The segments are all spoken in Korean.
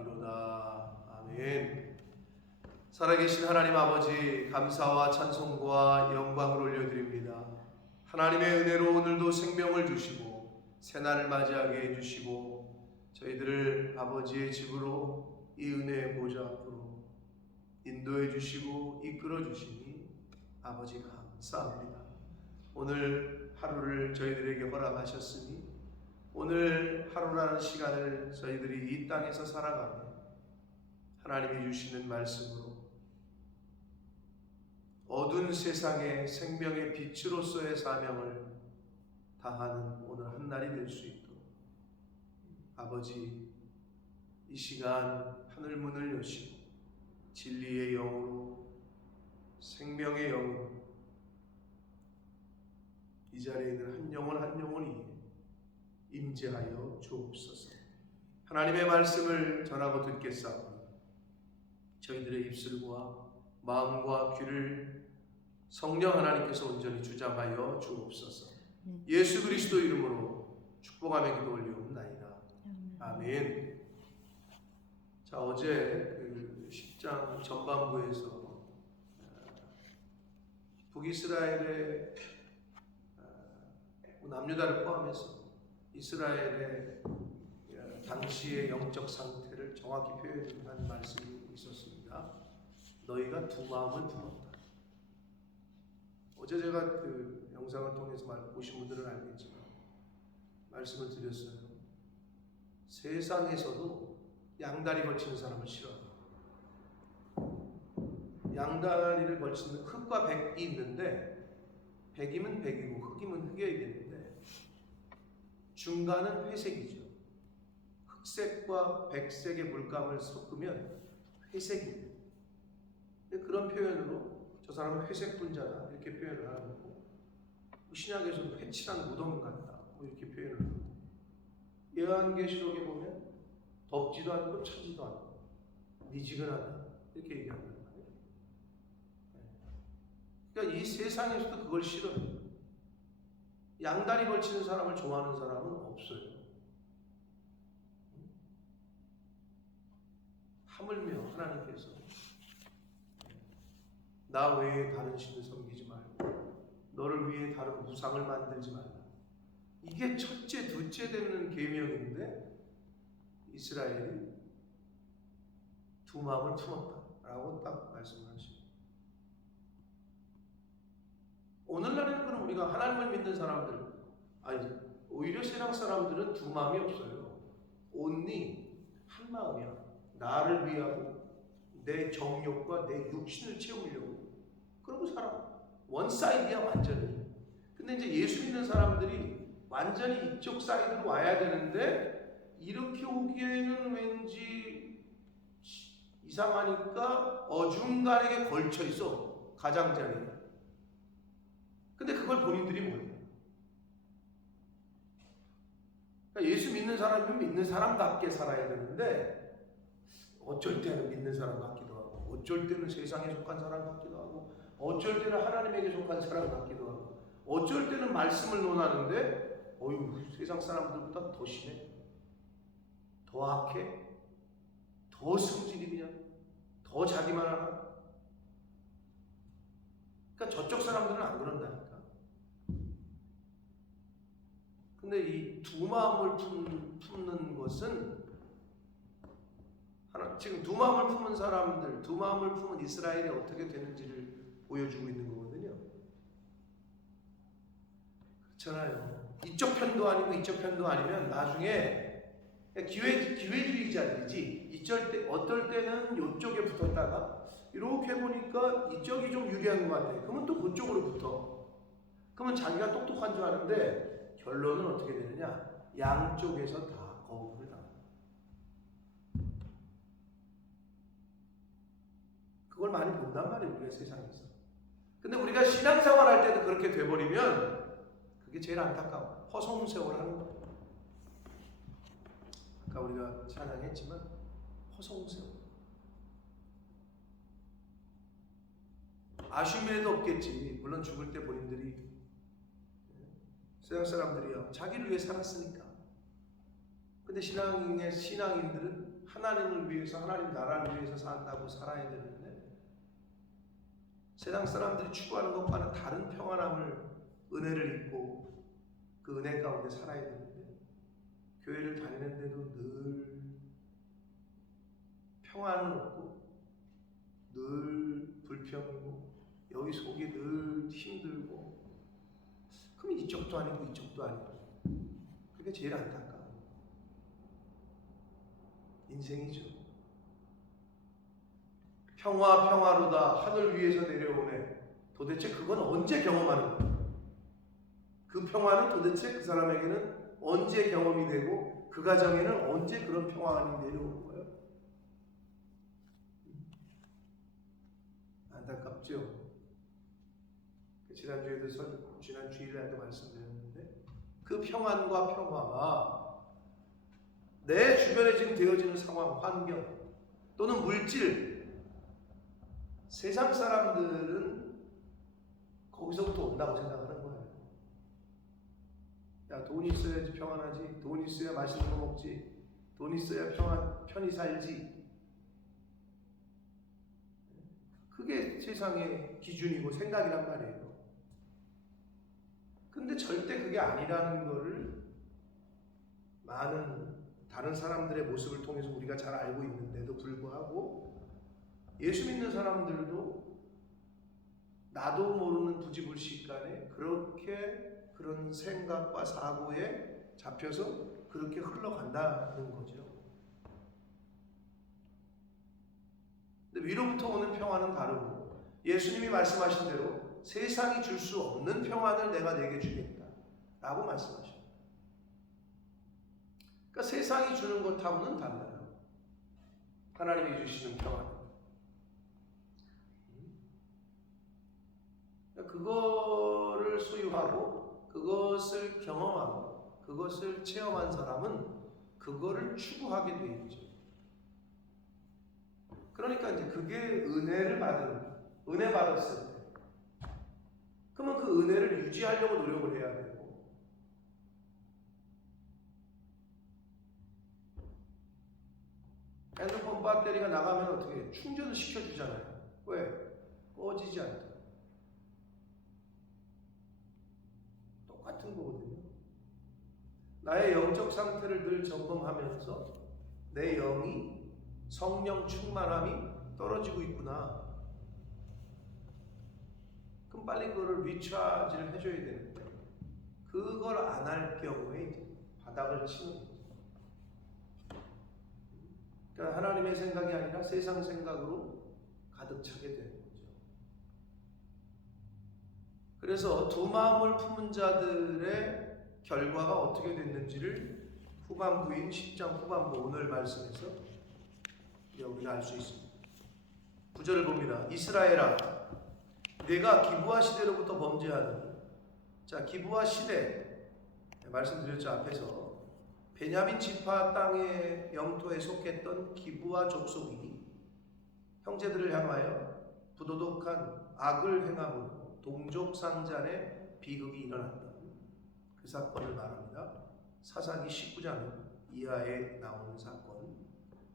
이로다. 아멘. 살아계신 하나님 아버지, 감사와 찬송과 영광을 올려드립니다. 하나님의 은혜로 오늘도 생명을 주시고 새날을 맞이하게 해주시고 저희들을 아버지의 집으로 이 은혜의 보좌 앞으로 인도해 주시고 이끌어 주시니 아버지 감사합니다. 오늘 하루를 저희들에게 허락하셨으니 오늘 하루라는 시간을 저희들이 이 땅에서 살아가며 하나님이 주시는 말씀으로 어두운 세상에 생명의 빛으로서의 사명을 다하는 오늘 한 날이 될 수 있도록 아버지 이 시간 하늘 문을 여시고 진리의 영으로 생명의 영으로 이 자리에 있는 한 영혼 한 영혼이 임재하여 주옵소서. 하나님의 말씀을 전하고 듣겠사오니 저희들의 입술과 마음과 귀를 성령 하나님께서 온전히 주장하여 주옵소서. 예수 그리스도 이름으로 축복하며 기도 올리옵나이다. 아멘. 자, 어제 그 10장 전반부에서 북이스라엘의 남유다를 포함해서 이스라엘의 당시의 영적 상태를 정확히 표현한 말씀이 있었습니다. 너희가 두 마음을 품었다. 어제 제가 그 영상을 통해서 보신 분들은 알겠지만 말씀을 드렸어요. 세상에서도 양다리 걸치는 사람을 싫어합니다. 양다리를 걸치는 흑과 백이 있는데 백이면 백이고 흑이면 흑이어야 되는데 중간은 회색이죠. 흑색과 백색의 물감을 섞으면 회색입니다. 근데 그런 표현으로 저 사람은 회색 분자다 이렇게 표현을 하는 거고, 신약에서는 회칠한 무덤 같다 뭐 이렇게 표현을 하고, 요한계시록에 보면 덥지도 않고 차지도 않고 미지근하다 이렇게 얘기합니다. 그러니까 이 세상에서도 그걸 싫어해요. 양다리 걸치는 사람을 좋아하는 사람은 없어요. 하물며 하나님께서 나 외에 다른 신을 섬기지 말고 너를 위해 다른 우상을 만들지 말라. 이게 첫째, 둘째 되는 계명인데 이스라엘이 두 마음을 품었다라고 딱 말씀하시죠. 오늘날에는 그럼 우리가 하나님을 믿는 사람들, 아니 오히려 세상 사람들은 두 마음이 없어요. 온리 한 마음이야. 나를 위하고 내 정욕과 내 육신을 채우려고 그러고 살아. 원사이드야 완전히. 근데 이제 예수 믿는 사람들이 완전히 이쪽 사이드로 와야 되는데 이렇게 오기에는 왠지 이상하니까 어중간하게 걸쳐 있어. 가장자리에. 근데 그걸 본인들이 몰라요. 그러니까 예수 믿는 사람이면 믿는 사람답게 살아야 되는데 어쩔 때는 믿는 사람 같기도 하고 어쩔 때는 세상에 속한 사람 같기도 하고 어쩔 때는 하나님에게 속한 사람 같기도 하고 어쩔 때는 말씀을 논하는데 어휴 세상 사람들보다 더 심해, 더 악해, 더 성질이 그냥 더 자기만 하나. 그러니까 저쪽 사람들은 안 그런다니까. 근데 이 두 마음을 품는 것은 지금 두 마음을 품은 사람들, 두 마음을 품은 이스라엘이 어떻게 되는지를 보여주고 있는 거거든요. 그렇잖아요. 이쪽 편도 아니고 이쪽 편도 아니면 나중에 기회주의자들이지. 어떨 때는 이쪽에 붙었다가 이렇게 보니까 이쪽이 좀 유리한 것 같아. 그러면 또 그쪽으로 붙어. 그러면 자기가 똑똑한 줄 아는데 결론은 어떻게 되느냐? 양쪽에서 다 거부를 당해. 그걸 많이 본단 말이에요, 우리가 세상에서. 근데 우리가 신앙생활 할 때도 그렇게 돼버리면 그게 제일 안타까워. 허송세월 하는 거예요. 아까 우리가 찬양했지만 허송세월. 아쉬움이라도 없겠지. 물론 죽을 때 본인들이 세상 사람들이요 자기를 위해 살았으니까. 근데 신앙인들은 하나님을 위해서, 하나님 나라를 위해서 산다고 살아야 되는데 세상 사람들이 추구하는 것과는 다른 평안함을, 은혜를 입고 그 은혜 가운데 살아야 되는데 교회를 다니는데도 늘 평안은 없고 늘 불평이고 여기 속이 늘 힘들고, 그럼 이쪽도 아니고 이쪽도 아니고, 그게 제일 안타까워. 인생이죠. 평화 평화로다 하늘 위에서 내려오네. 도대체 그건 언제 경험하는 거야? 그 평화는 도대체 그 사람에게는 언제 경험이 되고 그 가정에는 언제 그런 평화가 내려오는 거예요? 안타깝죠. 지난 주일날도 말씀드렸는데 그 평안과 평화가 내 주변에 지금 되어지는 상황, 환경 또는 물질, 세상 사람들은 거기서부터 온다고 생각하는 거예요. 야, 돈 있어야지 평안하지, 돈 있어야 맛있는 거 먹지, 돈 있어야 편히 살지. 그게 세상의 기준이고 생각이란 말이에요. 근데 절대 그게 아니라는 거를 많은 다른 사람들의 모습을 통해서 우리가 잘 알고 있는데도 불구하고 예수 믿는 사람들도 나도 모르는 부지불식간에 그렇게 그런 생각과 사고에 잡혀서 그렇게 흘러간다는 거죠. 근데 위로부터 오는 평화는 다르고 예수님이 말씀하신 대로 세상이 줄 수 없는 평안을 내가 내게 주겠다 라고 말씀하셔요. 그러니까 세상이 주는 것하고는 달라요. 하나님이 주시는 평안은. 그거를 소유하고 그것을 경험하고 그것을 체험한 사람은 그거를 추구하게 돼 있죠. 그러니까 이제 그게 은혜 받았을 때 그러면 그 은혜를 유지하려고 노력을 해야 되고, 핸드폰 배터리가 나가면 어떻게 해요? 충전을 시켜주잖아요. 왜? 꺼지지 않다. 똑같은 거거든요. 나의 영적 상태를 늘 점검하면서 내 영이 성령 충만함이 떨어지고 있구나. 그럼 빨리 그거를 리차지를 해줘야 되는데 그걸 안 할 경우에 이제 바닥을 치는 거죠. 그러니까 하나님의 생각이 아니라 세상 생각으로 가득 차게 되는 거죠. 그래서 두 마음을 품은 자들의 결과가 어떻게 됐는지를 후반부인 10장 후반부 오늘 말씀에서 우리가 알 수 있습니다. 9절을 봅니다. 이스라엘아, 내가 기브아 시대로부터 범죄하더니, 자, 기브아 시대 말씀드렸죠. 앞에서 베냐민 지파 땅의 영토에 속했던 기브아 족속이 형제들을 향하여 부도덕한 악을 행함으로 동족상잔의 비극이 일어났던 그 사건을 말합니다. 사사기 19장 이하에 나오는 사건.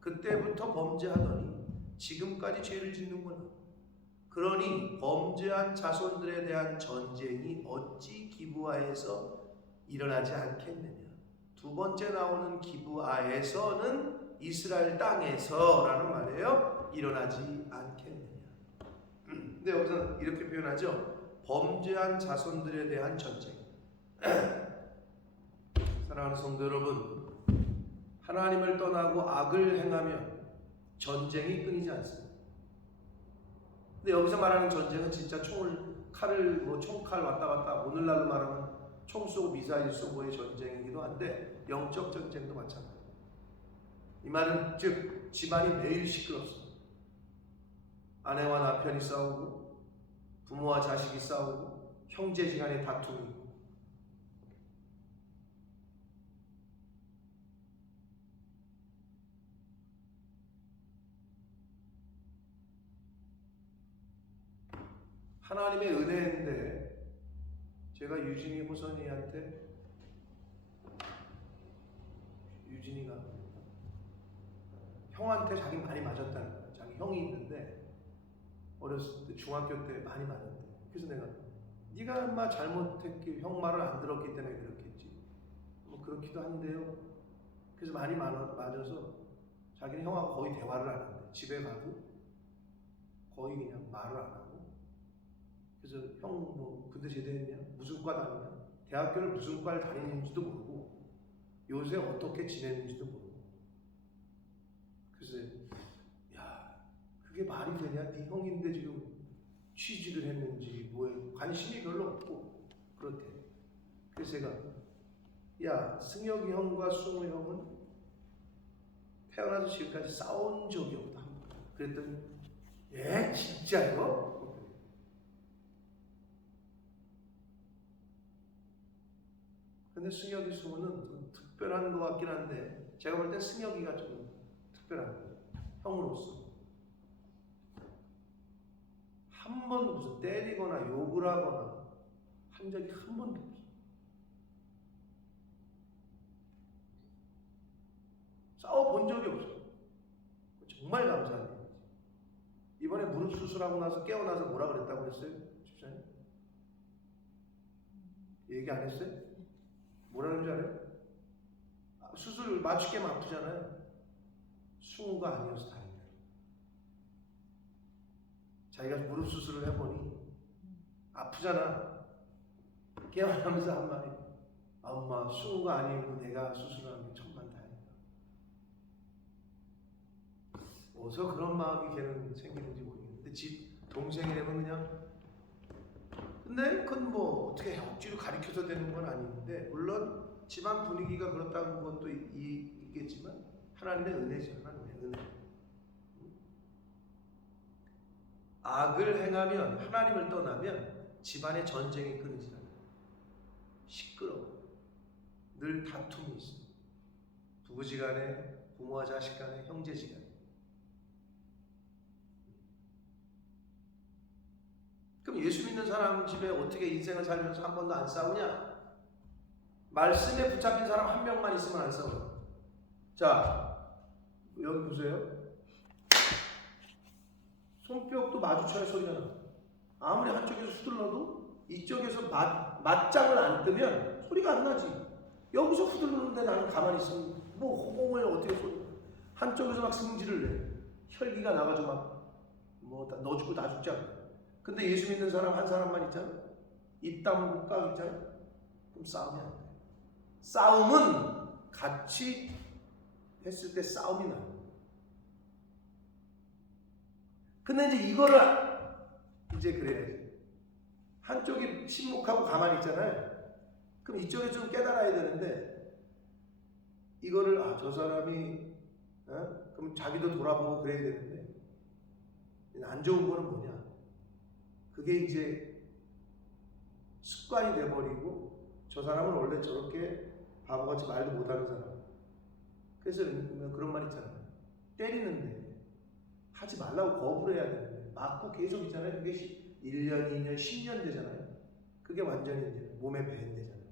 그때부터 범죄하더니 지금까지 죄를 짓는구나. 그러니 범죄한 자손들에 대한 전쟁이 어찌 기브아에서 일어나지 않겠느냐. 두 번째 나오는 기브아에서는 이스라엘 땅에서라는 말이에요. 일어나지 않겠느냐. 근데 여기서 이렇게 표현하죠. 범죄한 자손들에 대한 전쟁. 사랑하는 성도 여러분, 하나님을 떠나고 악을 행하면 전쟁이 끊이지 않습니다. 근데 여기서 말하는 전쟁은 진짜 총칼 왔다 갔다, 오늘날로 말하면 총 쏘고 미사일 쏘고의 전쟁이기도 한데 영적 전쟁도 마찬가지입니다. 이 말은 즉 집안이 매일 시끄럽습니다. 아내와 남편이 싸우고 부모와 자식이 싸우고 형제지간의 다툼이, 하나님의 은혜인데 제가 유진이 호선이한테 유진이가 형한테 자기 많이 맞았다는 거야. 자기 형이 있는데 어렸을 때 중학교 때 많이 맞았대. 그래서 내가 네가 엄마 잘못했기 형 말을 안 들었기 때문에 그렇겠지. 뭐 그렇기도 한데요. 그래서 많이 맞아서 자기는 형하고 거의 대화를 안 한대. 집에 가도 거의 그냥 말을 안 하고. 그래서 형 뭐 군대 제대했냐? 무슨 과 다니냐? 대학교를 무슨 과를 다니는지도 모르고 요새 어떻게 지내는지도 모르고. 그래서 야 그게 말이 되냐? 네 형인데 지금 취직을 했는지 뭐에 관심이 별로 없고 그렇대. 그래서 제가 야 승혁이 형과 승우 형은 태어나서 지금까지 싸운 적이 없다. 그랬더니 예? 진짜요? 근데 승혁이 승우는 좀 특별한 것 같긴 한데 제가 볼 때 승혁이가 좀 특별한 거예요. 형으로서 한 번도 무슨 때리거나 욕을 하거나 한 적이 한 번도 없어. 싸워본 적이 없어. 정말 감사한 일이지. 이번에 무릎 수술하고 나서 깨어나서 뭐라 그랬다고 그랬어요? 집사님? 얘기 안 했어요? 뭐라는 줄 알아요? 수술 맞추게만 아프잖아요. 승우가 아니어서 다행이다. 자기가 무릎 수술을 해보니 아프잖아. 깨어나면서 한 말이 엄마 승우가 아니고 내가 수술하는 게 천만 다행이다. 어디서 그런 마음이 걔는 생기는지 모르겠는데 집 동생이라면 그냥 근데 그건 뭐 어떻게 억지로 가르쳐서 되는 건 아닌데 물론 집안 분위기가 그렇다는 것도 있겠지만 하나님의 은혜죠. 하나님의 은혜. 악을 행하면 하나님을 떠나면 집안에 전쟁이 끊이지 않아요. 시끄러워. 늘 다툼이 있어. 부부지간에, 부모와 자식간에, 형제지간에. 그럼 예수 믿는 사람 집에 어떻게 인생을 살면서 한 번도 안 싸우냐? 말씀에 붙잡힌 사람 한 명만 있으면 안 싸워요. 자, 여기 보세요. 손뼉도 마주쳐야 소리가 나. 아무리 한쪽에서 후들러도 이쪽에서 맞짱을 안 뜨면 소리가 안 나지. 여기서 후들르는데 나는 가만히 있으면 뭐 호공을 어떻게 소리? 한쪽에서 막 승질을 내. 혈기가 나가지고 막 뭐 너 죽고 나 죽지 않고. 근데 예수 믿는 사람 한 사람만 있잖아. 입 다물고 까 있잖아. 그럼 싸움이 안 돼. 싸움은 같이 했을 때 싸움이 나. 근데 이제 이거를 이제 그래야지. 한쪽이 침묵하고 가만히 있잖아요. 그럼 이쪽에 좀 깨달아야 되는데 이거를 저 사람이 그럼 자기도 돌아보고 그래야 되는데 안 좋은 거는 뭐냐? 그게 이제 습관이 돼버리고 저 사람은 원래 저렇게 바보같이 말도 못하는 사람. 그래서 그런 말 있잖아요. 때리는데 하지 말라고 거부를 해야 되는데 맞고 계속 있잖아요. 그게 1년, 2년, 10년 되잖아요. 그게 완전히 이제 몸에 배인되잖아요.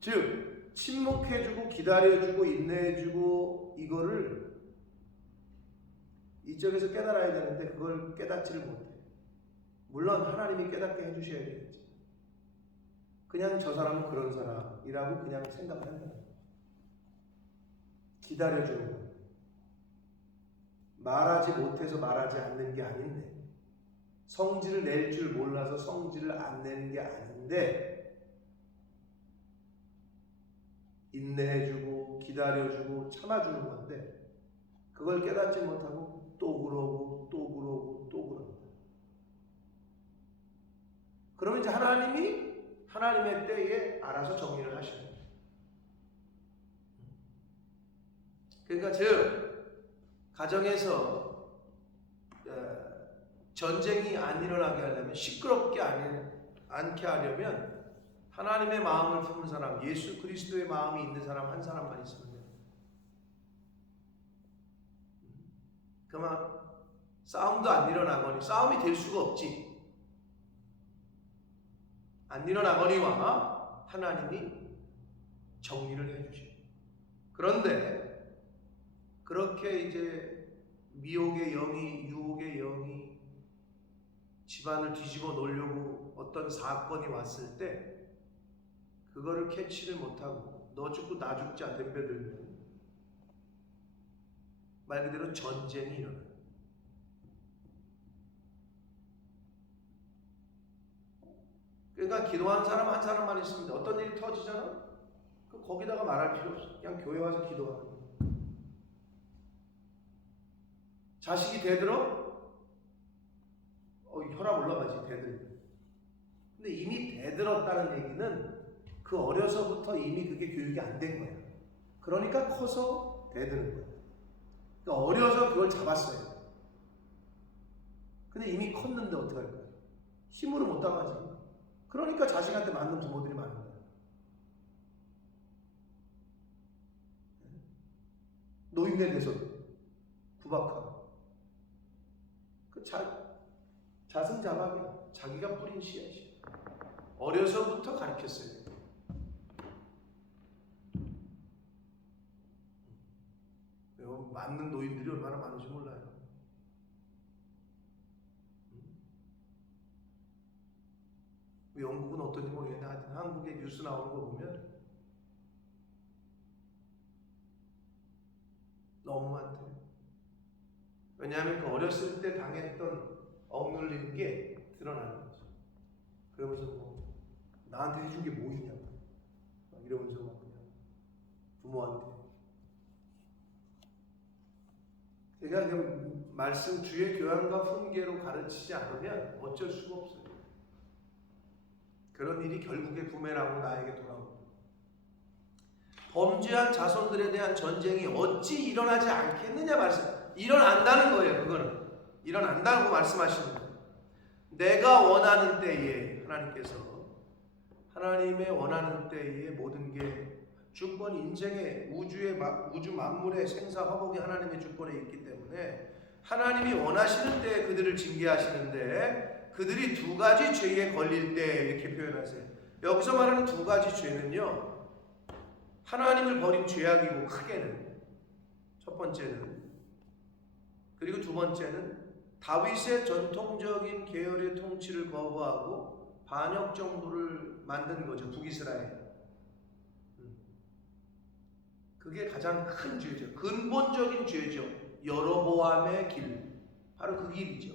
즉 침묵해주고 기다려주고 인내해주고 이거를 이쪽에서 깨달아야 되는데 그걸 깨닫지를 못해. 물론 하나님이 깨닫게 해주셔야 되겠지. 그냥 저 사람은 그런 사람이라고 그냥 생각을 한다는 거예요. 기다려주는 거예요. 말하지 못해서 말하지 않는 게 아닌데 성질을 낼 줄 몰라서 성질을 안 내는 게 아닌데 인내해주고 기다려주고 참아주는 건데 그걸 깨닫지 못하고 또 그러고 또 그러고 또 그러고 그러면 이제 하나님이 하나님의 때에 알아서 정리를 하셔요. 그러니까 즉 가정에서 전쟁이 안 일어나게 하려면 시끄럽게 않게 하려면 하나님의 마음을 품은 사람, 예수 그리스도의 마음이 있는 사람 한 사람만 있으면 돼요. 그러면 싸움도 안 일어나거니 싸움이 될 수가 없지. 안 일어나거니와 하나님이 정리를 해주셔요. 그런데 그렇게 이제 미혹의 영이, 유혹의 영이 집안을 뒤집어 놓으려고 어떤 사건이 왔을 때 그거를 캐치를 못하고 너 죽고 나 죽자 덤벼들면 말 그대로 전쟁이 일어나요. 그러니까 기도하는 사람 한 사람만 있습니다. 어떤 일이 터지잖아? 거기다가 말할 필요 없어. 그냥 교회 와서 기도하는 거야. 자식이 대들어? 혈압 올라가지, 대들면. 근데 이미 대들었다는 얘기는 그 어려서부터 이미 그게 교육이 안 된 거야. 그러니까 커서 대드는 거야. 그러니까 어려서 그걸 잡았어요. 근데 이미 컸는데 어떡할 거야? 힘으로 못 당하지. 그러니까 자식한테 맞는 부모들이 많은 거야. 노인네 돼서 구박하고. 그 자승자박이야. 자기가 뿌린 씨앗이야. 어려서부터 가르쳤어요. 맞는 노인들이 얼마나 많은지 몰라요. 영국은 어떤지 모르겠는데 하여튼 한국의 뉴스 나오는 거 보면 너무 많대요. 왜냐하면 그 어렸을 때 당했던 억눌린 게 드러나는 거죠. 그러면서 뭐 나한테 해준 게 뭐 있냐 이러면서 막 그냥 부모한테 제가 그 말씀 주의 교양과 훈계로 가르치지 않으면 어쩔 수가 없어요. 그런 일이 결국에 부메랑으로 나에게 돌아옵니다. 범죄한 자손들에 대한 전쟁이 어찌 일어나지 않겠느냐 말씀. 일어난다는 거예요. 그거는 일어난다고 말씀하시는 거예요. 내가 원하는 때에 하나님께서 하나님의 원하는 때에 모든 게 주권 인생의 우주 만물의 생사 화복이 하나님의 주권에 있기 때문에 하나님이 원하시는 때에 그들을 징계하시는데 그들이 두 가지 죄에 걸릴 때 이렇게 표현하세요. 여기서 말하는 두 가지 죄는요. 하나님을 버린 죄악이고 크게는 첫 번째는 그리고 두 번째는 다윗의 전통적인 계열의 통치를 거부하고 반역 정부를 만든 거죠. 북이스라엘. 그게 가장 큰 죄죠. 근본적인 죄죠. 여로보암의 길. 바로 그 길이죠.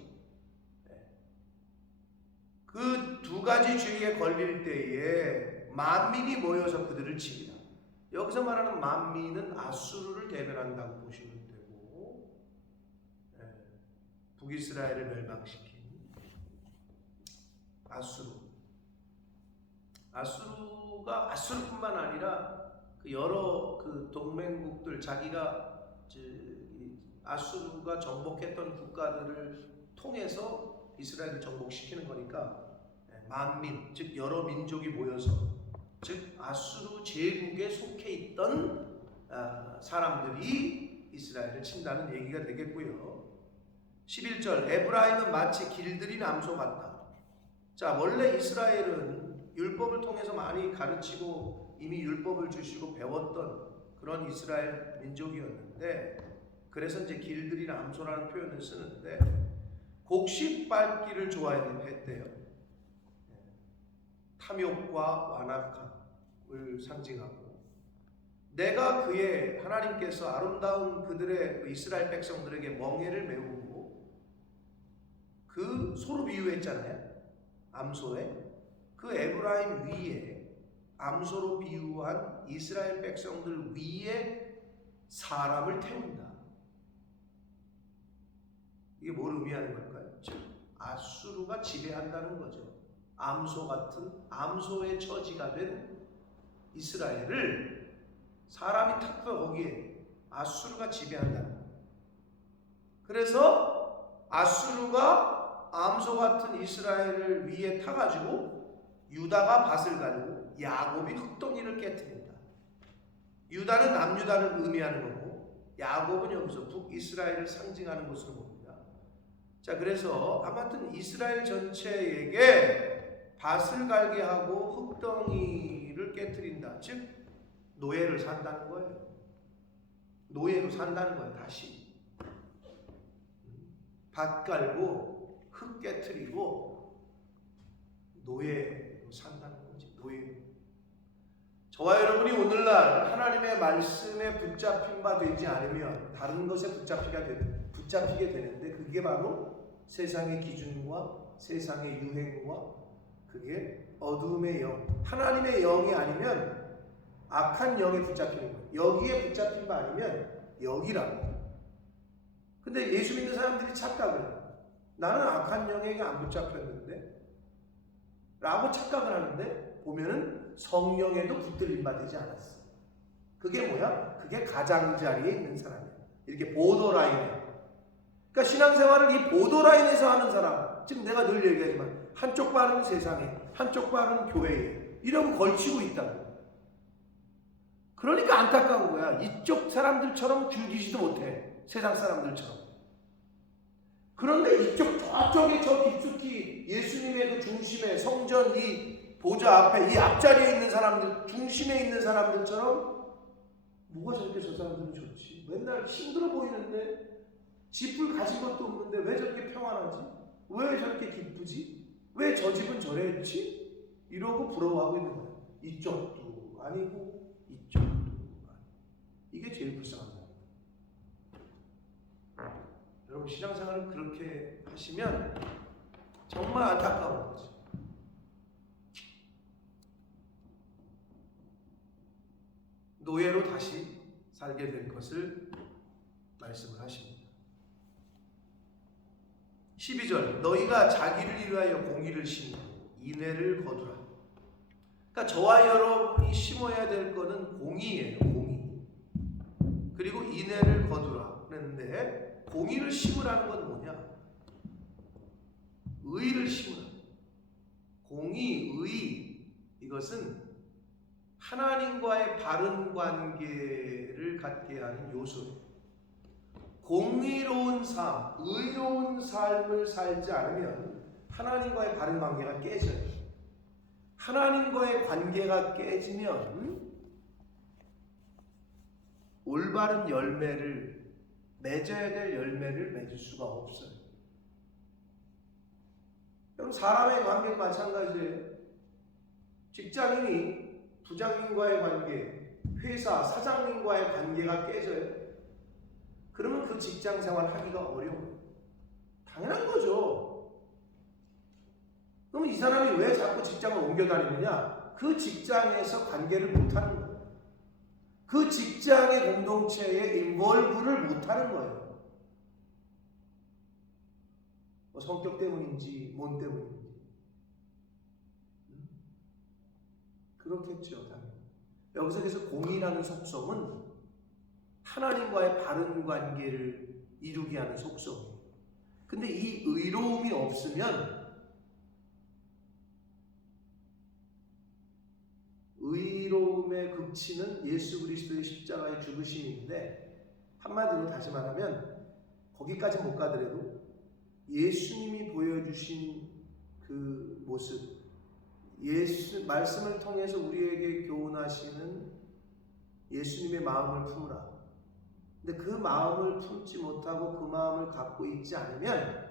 그 두 가지 죄에 걸릴 때에 만민이 모여서 그들을 칩니다. 여기서 말하는 만민은 아수르를 대변한다고 보시면 되고 북이스라엘을 멸망시킨 아수르가 아수르뿐만 아니라 그 여러 그 동맹국들 자기가 아수르가 정복했던 국가들을 통해서 이스라엘을 정복시키는 거니까 만민 즉 여러 민족이 모여서 즉 아수르 제국에 속해 있던 사람들이 이스라엘을 친다는 얘기가 되겠고요. 11절 에브라임은 마치 길들인 암소 같다. 자, 원래 이스라엘은 율법을 통해서 많이 가르치고 이미 율법을 주시고 배웠던 그런 이스라엘 민족이었는데 그래서 이제 길들인 암소라는 표현을 쓰는데 곡식 밟기를 좋아했대요. 탐욕과 완악함을 상징하고 내가 그의 하나님께서 아름다운 그들의 그 이스라엘 백성들에게 멍에를 메우고 그 소로 비유했잖아요. 암소에 그 에브라임 위에 암소로 비유한 이스라엘 백성들 위에 사람을 태운다. 이게 뭘 의미하는 걸까요? 즉 아수르가 지배한다는 거죠. 암소 같은 암소의 처지가 된 이스라엘을 사람이 탁도 거기에 아수르가 지배한다는 거예요. 그래서 아수르가 암소 같은 이스라엘을 위에 타가지고 유다가 밭을 가지고 야곱이 흙덩이를 깨트린다. 유다는 남유다를 의미하는 거고 야곱은 여기서 북이스라엘을 상징하는 것으로 봅니다. 자, 그래서 아무튼 이스라엘 전체에게 밭을 갈게 하고 흙덩이를 깨트린다. 즉 노예를 산다는 거예요. 노예로 산다는 거예요. 다시 밭 갈고 흙 깨트리고 노예로 산다는 거지. 노예. 저와 여러분이 오늘날 하나님의 말씀에 붙잡힌 바 되지 않으면 다른 것에 붙잡히게 되는데, 그게 바로 세상의 기준과 세상의 유행과 그게 어둠의 영, 하나님의 영이 아니면 악한 영에 붙잡히는 거예요. 여기에 붙잡힌 바 아니면 여기라고. 근데 예수 믿는 사람들이 착각을 해요. 나는 악한 영에게 안 붙잡혔는데 라고 착각을 하는데, 보면은 성령에도 붙들림 바 되지 않았어. 그게 뭐야? 그게 가장자리에 있는 사람이야. 이렇게 보더라인에. 그러니까 신앙생활을 이 보더라인에서 하는 사람, 지금 내가 늘 얘기하지만 한쪽 발은 세상에, 한쪽 발은 교회에, 이러고 걸치고 있다고. 그러니까 안타까운 거야. 이쪽 사람들처럼 즐기지도 못해. 세상 사람들처럼. 그런데 이쪽 저쪽에 저 깊숙이 예수님의 그 중심에, 성전 이 보좌 앞에 이 앞자리에 있는 사람들, 중심에 있는 사람들처럼, 뭐가 저렇게 저 사람들은 좋지? 맨날 힘들어 보이는데, 집을 가진 것도 없는데 왜 저렇게 평안하지? 왜 저렇게 기쁘지? 왜 저 집은 저랬지? 이러고 부러워하고 있는 거예요. 이쪽도 아니고 이쪽도 아니고. 이게 제일 불쌍한 거예요. 여러분, 신앙생활을 그렇게 하시면 정말 안타까운 거죠. 노예로 다시 살게 될 것을 말씀을 하십니다. 12절, 너희가 자기를 위하여 공의를 심고 인애를 거두라. 그러니까 저와 여러분이 심어야 될 거는 공의예요. 공의. 그리고 인애를 거두라. 그런데 공의를 심으라는 건 뭐냐? 의를 심으라. 공의, 의, 이것은 하나님과의 바른 관계를 갖게 하는 요소예요. 공의로운 삶, 의로운 삶을 살지 않으면 하나님과의 바른 관계가 깨져요. 하나님과의 관계가 깨지면 올바른 열매를, 맺어야 될 열매를 맺을 수가 없어요. 그럼 사람의 관계도 마찬가지예요. 직장인이 부장님과의 관계, 회사 사장님과의 관계가 깨져요. 그러면 그 직장 생활 하기가 어려워요. 당연한 거죠. 그럼 이 사람이 왜 자꾸 직장을 옮겨 다니느냐? 그 직장에서 관계를 못하는 거예요. 그 직장의 공동체에 인볼브를 못하는 거예요. 뭐 성격 때문인지 뭔 때문인지. 그렇겠죠. 당연히. 여기서 그래서 공의라는 속성은 하나님과의 바른 관계를 이루게 하는 속성이에요. 근데 이 의로움이 없으면, 의로움의 극치는 예수 그리스도의 십자가의 죽으심인데, 한마디로 다시 말하면 거기까지 못 가더라도 예수님이 보여주신 그 모습, 예수 말씀을 통해서 우리에게 교훈하시는 예수님의 마음을 품으라. 근데 그 마음을 품지 못하고 그 마음을 갖고 있지 않으면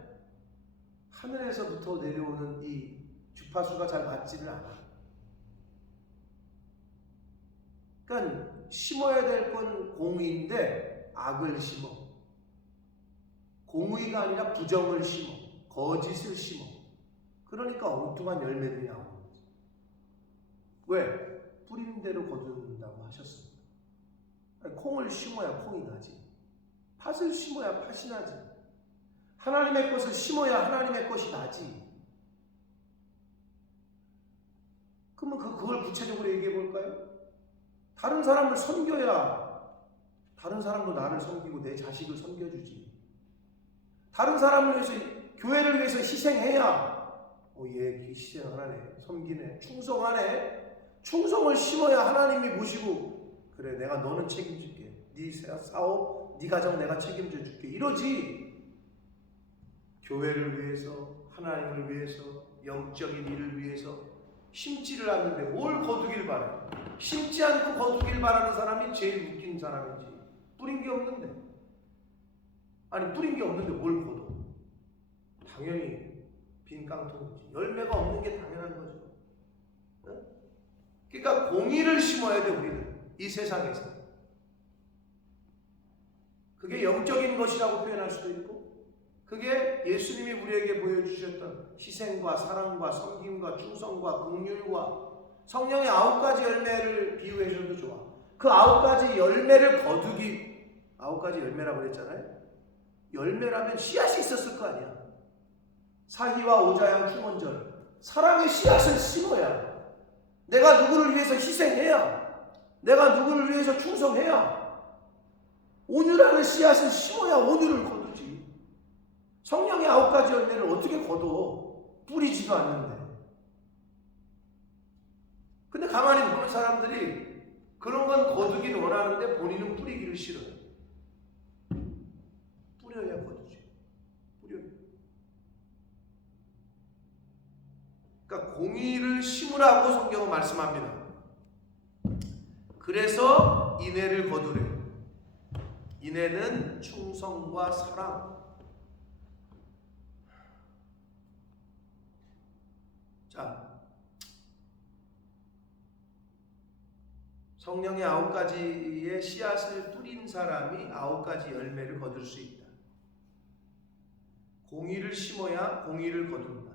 하늘에서부터 내려오는 이 주파수가 잘 맞지는 않아. 그러니까 심어야 될 건 공의인데 악을 심어. 공의가 아니라 부정을 심어. 거짓을 심어. 그러니까 엉뚱한 열매들이 나오는 거지. 왜? 뿌리는 대로 거둔다고 하셨습니다. 콩을 심어야 콩이 나지. 팥을 심어야 팥이 나지. 하나님의 것을 심어야 하나님의 것이 나지. 그러면 그걸 구체적으로 얘기해 볼까요? 다른 사람을 섬겨야 다른 사람도 나를 섬기고 내 자식을 섬겨주지. 다른 사람을 위해서, 교회를 위해서 희생해야 얘 희생을 하네, 섬기네, 충성하네. 충성을 심어야 하나님이 보시고, 그래 내가 너는 책임질게, 네 사업, 네 가정 내가 책임져 줄게, 이러지. 교회를 위해서, 하나님을 위해서, 영적인 일을 위해서 심지를 않는데 뭘 거두길 바래. 심지 않고 거두길 바라는 사람이 제일 웃긴 사람이지. 뿌린 게 없는데. 아니 뿌린 게 없는데 뭘 거둬? 당연히 빈 깡통이지. 열매가 없는 게 당연한 거죠. 그러니까 공의를 심어야 돼 우리는 이 세상에서. 그게 영적인 것이라고 표현할 수도 있고, 그게 예수님이 우리에게 보여주셨던 희생과 사랑과 섬김과 충성과 긍휼과 성령의 9가지 열매를 비유해 줘도 좋아. 그 9가지 열매를 거두기, 9가지 열매라고 그랬잖아요. 열매라면 씨앗이 있었을 거 아니야. 사희와 오자양 충원절, 사랑의 씨앗을 심어야, 내가 누구를 위해서 희생해야, 내가 누구를 위해서 충성해야, 온유라는 씨앗을 심어야 온유를 거두지. 성령의 9가지 열매를 어떻게 거둬? 뿌리지도 않는데. 근데 가만히 보는 사람들이 그런 건 거두기는 원하는데 본인은 뿌리기를 싫어요. 뿌려야 거두지. 뿌려. 그러니까 공의를 심으라고 성경은 말씀합니다. 그래서 인애를 거두래. 인애는 충성과 사랑. 자, 성령의 9가지의 씨앗을 뿌린 사람이 9가지 열매를 거둘 수 있다. 공의를 심어야 공의를 거둔다.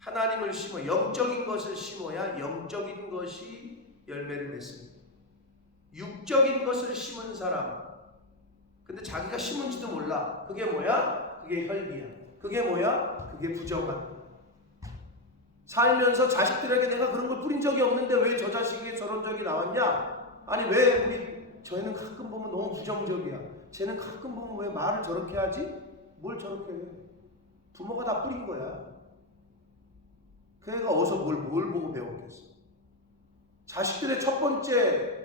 하나님을 심어 영적인 것을 심어야 영적인 것이 열매를 맺습니다. 육적인 것을 심은 사람, 근데 자기가 심은지도 몰라. 그게 뭐야? 그게 혈기야. 그게 뭐야? 그게 부정함. 살면서 자식들에게 내가 그런 걸 뿌린 적이 없는데 왜 저 자식이 저런 적이 나왔냐? 아니 왜 우리 저희는 가끔 보면 너무 부정적이야. 쟤는 가끔 보면 왜 말을 저렇게 하지? 뭘 저렇게 해? 부모가 다 뿌린 거야. 그 애가 어디서 뭘 보고 배웠겠어? 자식들의 첫 번째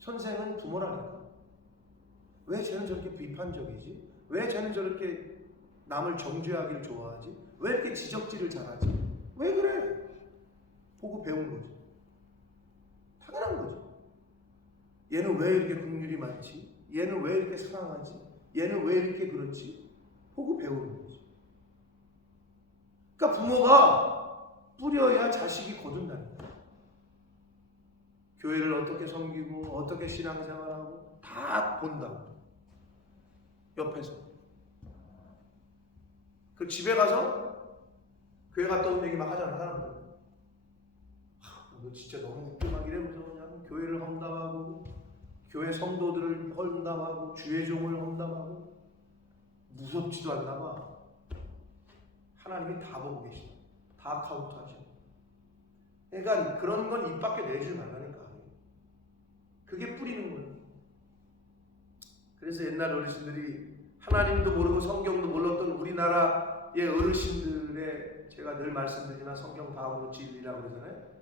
선생은 부모라니까. 왜 쟤는 저렇게 비판적이지? 왜 쟤는 저렇게 남을 정죄하기를 좋아하지? 왜 이렇게 지적질을 잘하지? 왜 그래? 보고 배운 거지. 당연한 거지. 얘는 왜 이렇게 긍휼이 많지? 얘는 왜 이렇게 사랑하지? 얘는 왜 이렇게 그렇지? 보고 배우는 거지. 그러니까 부모가 뿌려야 자식이 거둔다는 거야. 교회를 어떻게 섬기고 어떻게 신앙생활하고 다 본다. 옆에서. 그 집에 가서 교회 갔다 온 얘기 막 하잖아 사람들. 너 진짜 너무 웃기막 이러면서 그냥 교회를 험담하고 교회 성도들을 험담하고 주의 종을 험담하고 무섭지도 않나 봐. 하나님이 다 보고 계시다. 다 카운트하시고. 그러니까 그런 건 입 밖에 내지 말라니까. 그게 뿌리는 거예요. 그래서 옛날 어르신들이 하나님도 모르고 성경도 몰랐던 우리나라의 어르신들의, 제가 늘 말씀드리지만 성경 다음으로 진리라고 그러잖아요.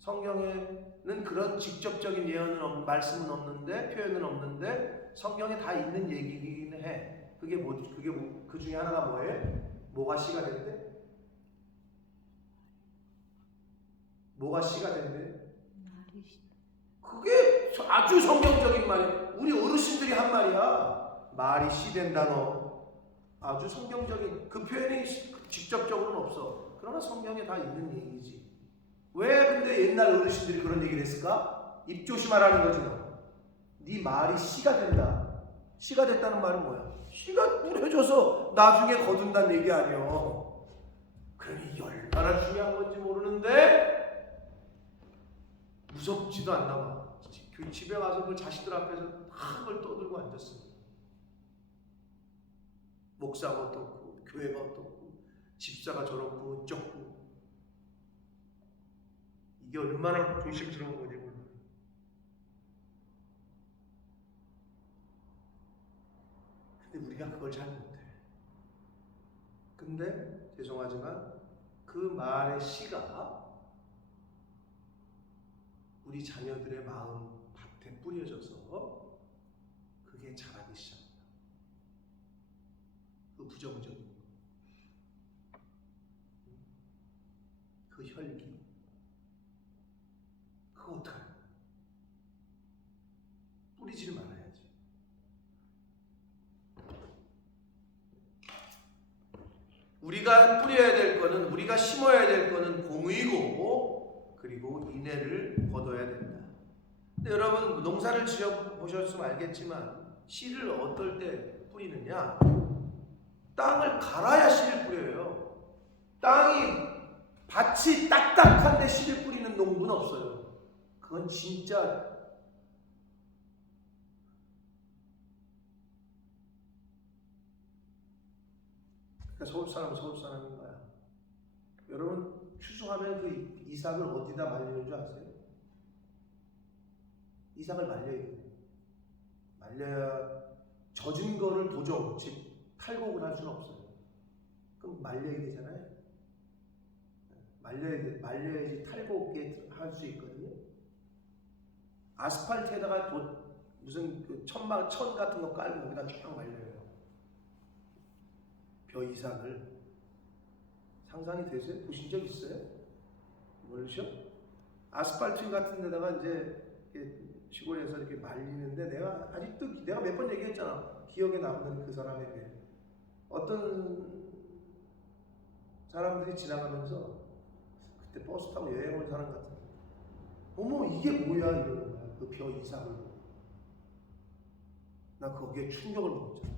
성경에는 그런 직접적인 예언은 말씀은 없는데, 표현은 없는데 성경에 다 있는 얘기이긴 해. 그게 뭐지? 그 중에 하나가 뭐예요? 뭐가 씨가 된대? 뭐가 씨가 된대? 그게 아주 성경적인 말이야. 우리 어르신들이 한 말이야. 말이 씨 된다너. 아주 성경적인, 그 표현이 직접적으로는 없어. 그러나 성경에 다 있는 얘기지. 왜 근데 옛날 어르신들이 그런 얘기를 했을까? 입 조심하라는 거지 너. 네 말이 씨가 된다. 씨가 됐다는 말은 뭐야? 씨가 뿌려져서 나중에 거둔다는 얘기 아니여. 그러니 얼마나 중요한 건지 모르는데 무섭지도 않나 봐. 집에 와서 그 자식들 앞에서 그걸 떠들고 앉았어요. 목사가 어떻고 교회가 어떻고 집사가 저렇고 어쩌고. 이게 얼마나 조심스러운 건지 몰라. 근데 우리가 그걸 잘 못해. 근데 죄송하지만 그 말의 씨가 우리 자녀들의 마음 밭에 뿌려져서 그게 자라기 시작합니다. 그 부정적인 그 혈기, 그거 어떡해? 우리가 뿌려야 될 거는, 우리가 심어야 될 거는 공의고, 그리고 인애를 거둬야 된다. 근데 여러분 농사를 지어 보셨으면 알겠지만 씨를 어떨 때 뿌리느냐? 땅을 갈아야 씨를 뿌려요. 밭이 딱딱한데 씨를 뿌리는 농부는 없어요. 그건 진짜 서울 사람인 거야. 여러분 추수하면 그 이삭을 어디다 말리는 줄 아세요? 이삭을 말려야 돼요. 말려야 젖은 거를 도정, 즉 탈곡을 할 수는 없어요. 그럼 말려야 되잖아요. 말려야지 탈곡에 할 수 있거든요. 아스팔트에다가 무슨 그 천 같은 거 깔고 거기다 쫙 말려요. 벼 이삭을 상상이 되세요? 보신 적 있어요? 모르죠? 아스팔트 같은 데다가 이제 시골에서 이렇게 말리는데 내가 아직도 내가 몇 번 얘기했잖아. 기억에 남는 그 사람의 배. 어떤 사람들이 지나가면서 그때 버스 타고 여행 온 사람 같은 거. 어머 이게 뭐야 이러는 거야. 그 벼 이삭을 보고. 나 거기에 충격을 먹었잖아.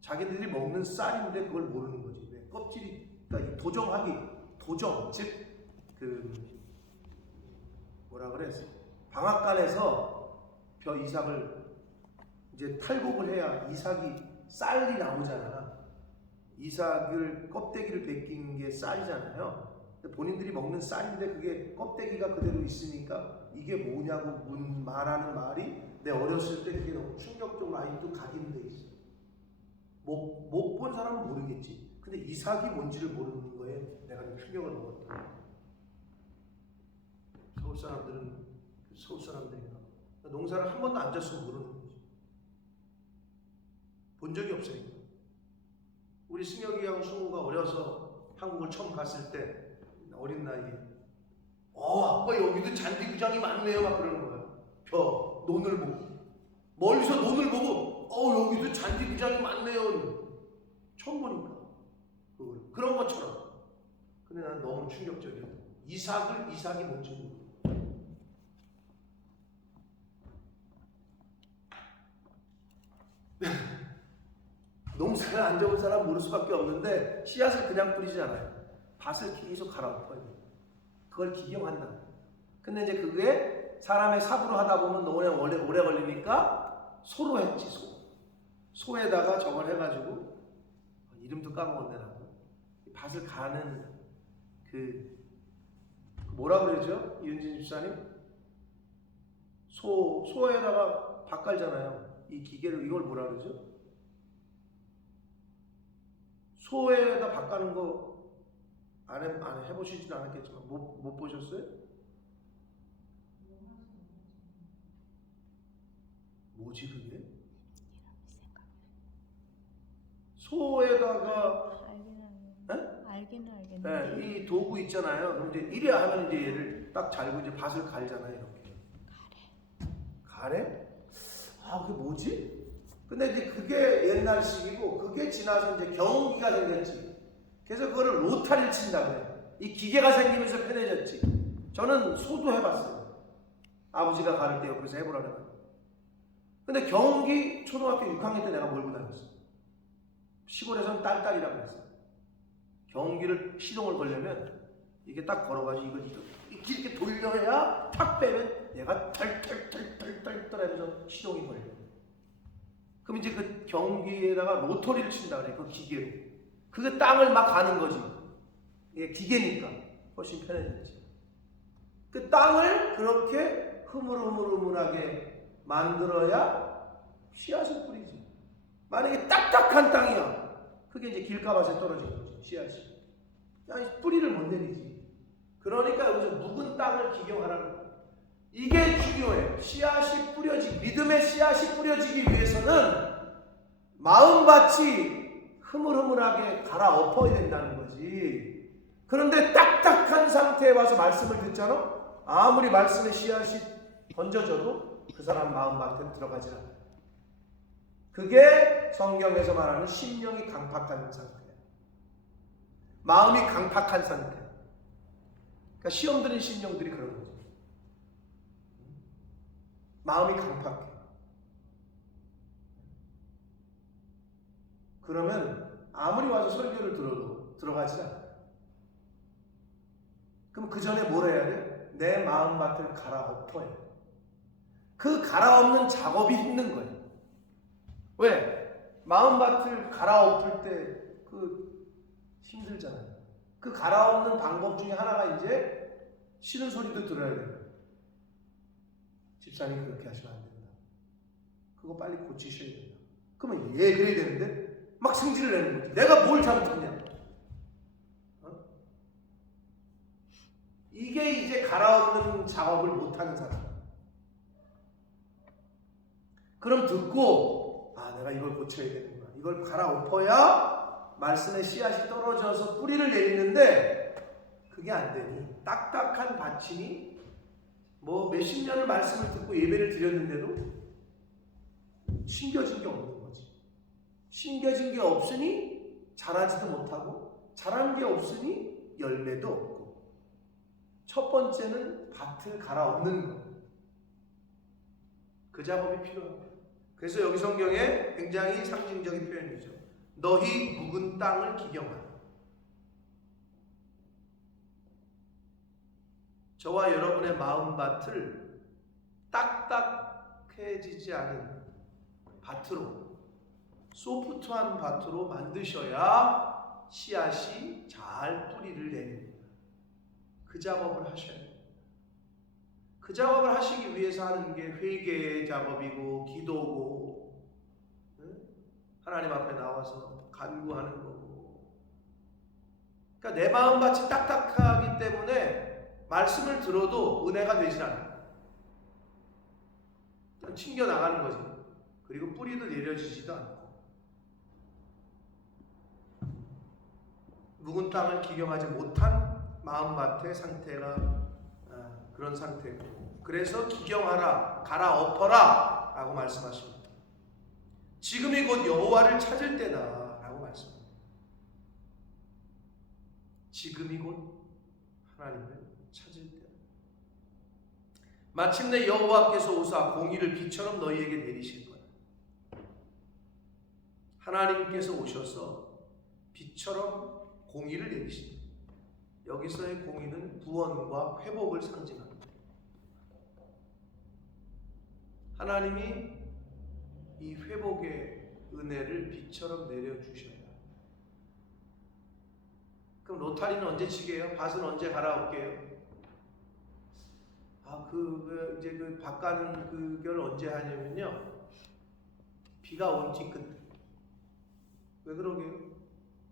자기들이 먹는 쌀인데 그걸 모르는 거지. 왜? 껍질이 그러니까 도정 즉 그 뭐라 그랬어? 방앗간에서 벼 이삭을 이제 탈곡을 해야 이삭이 쌀이 나오잖아. 이삭을 껍데기를 벗긴 게 쌀이잖아요. 근데 본인들이 먹는 쌀인데 그게 껍데기가 그대로 있으니까 이게 뭐냐고 말하는 말이 내 어렸을 때 그게 너무 충격적으로 아직도 각인돼 있어. 못 본 사람은 모르겠지. 근데 이삭이 뭔지를 모르는 거에 내가 좀 충격을 먹었다. 서울 사람들인가. 농사를 한 번도 안 졌으면 모르는 거지. 본 적이 없으니까. 우리 승혁이 형, 승우가 어려서 한국을 처음 갔을 때 어린 나이에 아빠 여기도 잔디구장이 많네요 막 그러는 거야. 논을 보고 멀리서 논을 보고 여기도 잔디구장이 많네요. 처음 보니까 그런 것처럼. 근데 난 너무 충격적이야. 이삭이 뭔지 모르고. 농사를 안 적은 사람 모를 수밖에 없는데 씨앗을 그냥 뿌리지 않아요. 밭을 계속 갈아엎어요. 그걸 기경한다. 근데 이제 그게 사람의 삽으로 하다 보면 너무 오래 걸리니까 소로 했지. 소에다가 저걸 해가지고 이름도 까먹었네 나도. 밭을 가는 그 뭐라 그러죠? 이은진 집사님? 소에다가 밭 갈잖아요. 이 기계를 이걸 뭐라 그러죠? 소에다 밭 가는 거 안 해보시지는 않았겠지만 못 보셨어요? 뭐지 그게? 소에다가 알기는 네, 이 도구 있잖아요. 그럼 이제 이래 하면 이제 얘를 딱 잘고 이제 밭을 갈잖아요. 이렇게. 가래? 그게 뭐지? 근데 이제 그게 옛날식이고 그게 지나서 이제 경운기가 생겼지. 그래서 그거를 로타리를 친다 그래요. 이 기계가 생기면서 편해졌지. 저는 소도 해봤어요. 아버지가 가를 때 옆에서 해보라 그래요. 근데 경운기 초등학교 6학년 때 내가 몰고 다녔어. 시골에서는 딸딸이라고 그랬어요. 경운기를 시동을 걸려면 이게 딱 걸어가지고 이걸 이렇게 돌려야 탁 빼면 얘가 털털털털털 하면서 시동이 걸려. 그럼 이제 그 경운기에다가 로터리를 친다 그래. 그 기계로. 그게 땅을 막 가는 거지. 이게 기계니까 훨씬 편해졌지. 그 땅을 그렇게 흐물흐물하게 만들어야 씨앗을 뿌리지. 만약에 딱딱한 땅이야. 그게 이제 길가밭에 떨어진 거지. 씨앗이. 뿌리를 못 내리지. 그러니까 여기서 묵은 땅을 기경하라는 거야. 이게 중요해. 씨앗이 믿음의 씨앗이 뿌려지기 위해서는 마음밭이 흐물흐물하게 갈아엎어야 된다는 거지. 그런데 딱딱한 상태에 와서 말씀을 듣잖아? 아무리 말씀의 씨앗이 던져져도 그 사람 마음밭에 들어가지 않아. 그게 성경에서 말하는 심령이 강팍한 상태야. 마음이 강팍한 상태. 그러니까 시험 드는 심령들이 그런 거죠. 마음이 강팍해. 그러면 아무리 와서 설교를 들어도 들어가지 않아요. 그럼 그 전에 뭘 해야 돼? 내 마음밭을 갈아엎어야 돼. 그 갈아엎는 작업이 힘든 거예요. 왜? 마음밭을 갈아엎을 때 힘들잖아요. 그 갈아엎는 방법 중에 하나가 이제 싫은 소리도 들어야 돼요. 집사님 그렇게 하시면 안 된다. 그거 빨리 고치셔야 된다. 그러면 예 그래야 되는데 막 승질을 내는 거지. 내가 뭘 잘못했냐. 이게 이제 갈아엎는 작업을 못하는 사람. 그럼 듣고 내가 이걸 고쳐야 되는구나. 이걸 갈아엎어야 말씀의 씨앗이 떨어져서 뿌리를 내리는데 그게 안 되니 딱딱한 받침이 뭐 몇십 년을 말씀을 듣고 예배를 드렸는데도 심겨진 게 없는 거지. 심겨진 게 없으니 자라지도 못하고 자란 게 없으니 열매도 없고. 첫 번째는 밭을 갈아엎는 거. 그 작업이 필요합니다. 그래서 여기 성경에 굉장히 상징적인 표현이죠. 너희 묵은 땅을 기경하라. 저와 여러분의 마음밭을 딱딱해지지 않은 밭으로, 소프트한 밭으로 만드셔야 씨앗이 잘 뿌리를 내립니다. 그 작업을 하셔야 돼요. 그 작업을 하시기 위해서 하는 게 회개의 작업이고 기도고, 하나님 앞에 나와서 간구하는 거고. 그러니까 내 마음밭이 딱딱하기 때문에 말씀을 들어도 은혜가 되질 않아요. 일단 튕겨나가는 거지. 그리고 뿌리도 내려지지도 않고. 묵은 땅을 기경하지 못한 마음밭의 상태가 그런 상태고. 그래서 기경하라, 갈아엎어라 라고 말씀하십니다. 지금이 곧 여호와를 찾을 때다 라고 말씀합니다. 지금이 곧 하나님을 찾을 때다. 마침내 여호와께서 오사 공의를 비처럼 너희에게 내리실 거야. 하나님께서 오셔서 비처럼 공의를 내리십니다. 여기서의 공의는 구원과 회복을 상징합니다. 하나님이 이 회복의 은혜를 비처럼 내려주셔야. 그럼 로타리는 언제 치게요? 밭은 언제 갈아엎게요? 이제 밭 가는 그걸 언제 하냐면요. 비가 온 뒤끝. 왜 그러게요?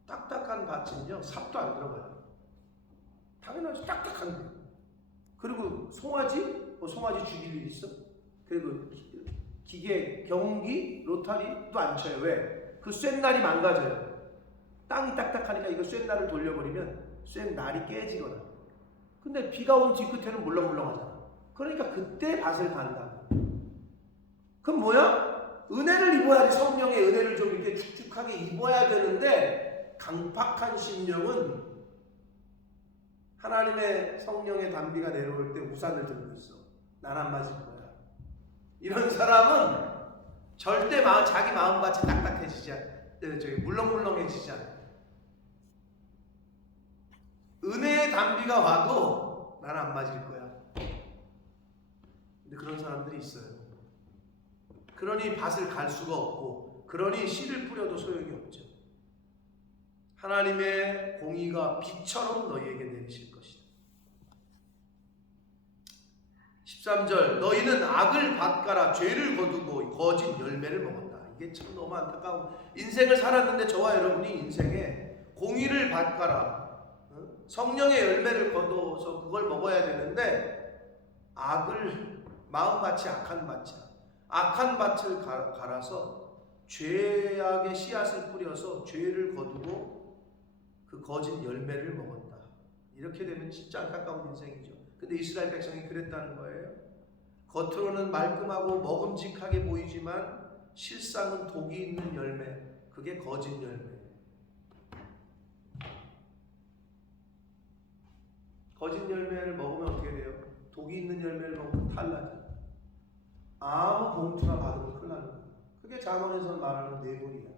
딱딱한 밭은요, 삽도 안 들어가요. 당연하지, 딱딱한 거. 그리고 송아지? 송아지 죽일 일 있어? 그리고 기계, 경운기, 로타리도 안 쳐요. 왜? 그 쇳날이 망가져요. 땅이 딱딱하니까 이거 쇳날을 돌려버리면 쇳날이 깨지거나. 근데 비가 온 뒤끝에는 물렁물렁하잖아. 그러니까 그때 밭을 간다. 그럼 뭐야? 은혜를 입어야지. 성령의 은혜를 좀 이렇게 축축하게 입어야 되는데, 강팍한 심령은 하나님의 성령의 단비가 내려올 때 우산을 들고 있어. 난 안 맞을 거야. 이런 사람은 절대 자기 마음밭이 딱딱해지지 않아. 물렁물렁해지지 않아. 은혜의 단비가 와도 난 안 맞을 거야. 근데 그런 사람들이 있어요. 그러니 밭을 갈 수가 없고, 그러니 씨를 뿌려도 소용이 없죠. 하나님의 공의가 비처럼 너희에게 내리실 것이다. 13절 너희는 악을 밭가라 죄를 거두고 거짓 열매를 먹었다. 이게 참 너무 안타까운. 인생을 살았는데 저와 여러분이 인생에 공의를 밭가라, 성령의 열매를 거둬서 그걸 먹어야 되는데, 악을, 마음밭이 악한 밭이야. 악한 밭을 갈아서 죄악의 씨앗을 뿌려서 죄를 거두고 그 거짓 열매를 먹었다. 이렇게 되면 진짜 안타까운 인생이죠. 근데 이스라엘 백성이 그랬다는 거예요. 겉으로는 말끔하고 먹음직하게 보이지만 실상은 독이 있는 열매, 그게 거짓 열매. 거짓 열매를 먹으면 어떻게 돼요? 독이 있는 열매를 먹으면 탈나죠. 아무 봉투나 받으면 큰일 나는 거예요. 그게 잠언에서 말하는 뇌물이야.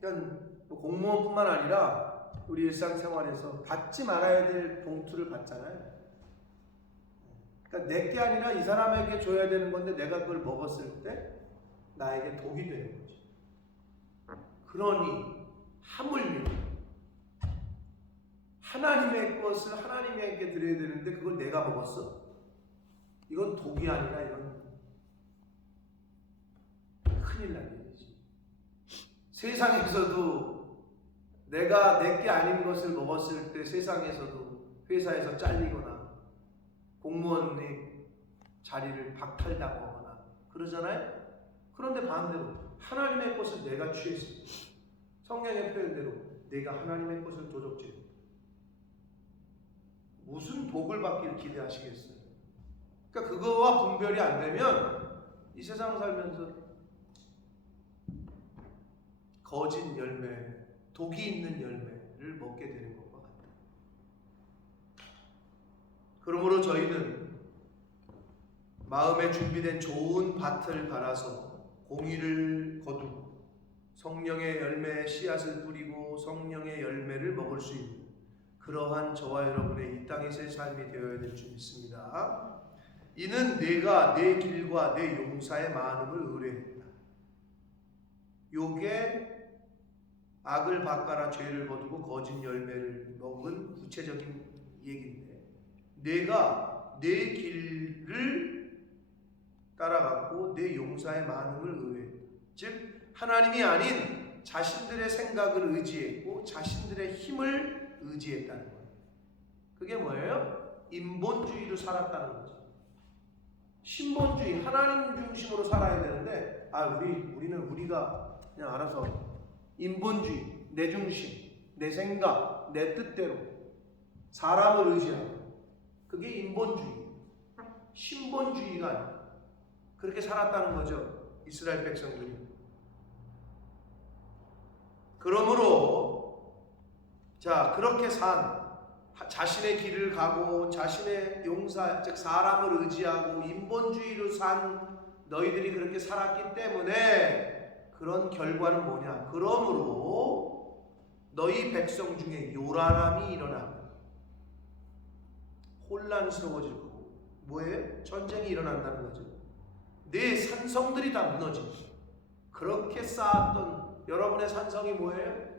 그러니까 뭐 공무원뿐만 아니라 우리 일상생활에서 받지 말아야 될 봉투를 받잖아요. 그러니까 내게 아니라 이 사람에게 줘야 되는 건데 내가 그걸 먹었을 때 나에게 독이 되는 거지. 그러니 하물며 하나님의 것을 하나님에게 드려야 되는데 그걸 내가 먹었어. 이건 독이 아니라 이건 큰일 난 일이지. 세상에서도 내가 내게 아닌 것을 먹었을 때 세상에서도 회사에서 잘리거나 공무원의 자리를 박탈당하거나 그러잖아요. 그런데 반대로 하나님의 것을 내가 취했어. 성경의 표현대로 내가 하나님의 것을 도적질. 무슨 복을 받기를 기대하시겠어요? 그러니까 그거와 분별이 안 되면 이 세상 살면서 거짓 열매, 독이 있는 열매를 먹게 되는 것과 같아요. 그러므로 저희는 마음에 준비된 좋은 밭을 갈아서 공의를 거두고 성령의 열매에 씨앗을 뿌리고 성령의 열매를 먹을 수 있는 그러한 저와 여러분의 이 땅에서의 삶이 되어야 될 줄 믿습니다. 이는 내가 내 길과 내 용사의 많음을 의뢰했다. 요게 악을 바꿔라 죄를 거두고 거짓 열매를 먹은 구체적인 얘기인데, 내가 내 길을 따라갔고 내 용사의 많음을 의뢰했다. 즉 하나님이 아닌 자신들의 생각을 의지했고 자신들의 힘을 의지했다는 거예요. 그게 뭐예요? 인본주의로 살았다는 거죠. 신본주의, 하나님 중심으로 살아야 되는데 우리는 우리가 그냥 알아서 인본주의, 내 중심, 내 생각, 내 뜻대로 사람을 의지하고, 그게 인본주의, 신본주의가 아니에요. 그렇게 살았다는 거죠, 이스라엘 백성들이. 그러므로 그렇게 자신의 길을 가고 자신의 용사, 즉 사람을 의지하고 인본주의로 산 너희들이 그렇게 살았기 때문에 그런 결과는 뭐냐? 그러므로 너희 백성 중에 요란함이 일어나고 혼란스러워질 거고, 뭐예요? 전쟁이 일어난다는 거죠. 내 산성들이 다 무너지죠. 그렇게 쌓았던 여러분의 산성이 뭐예요?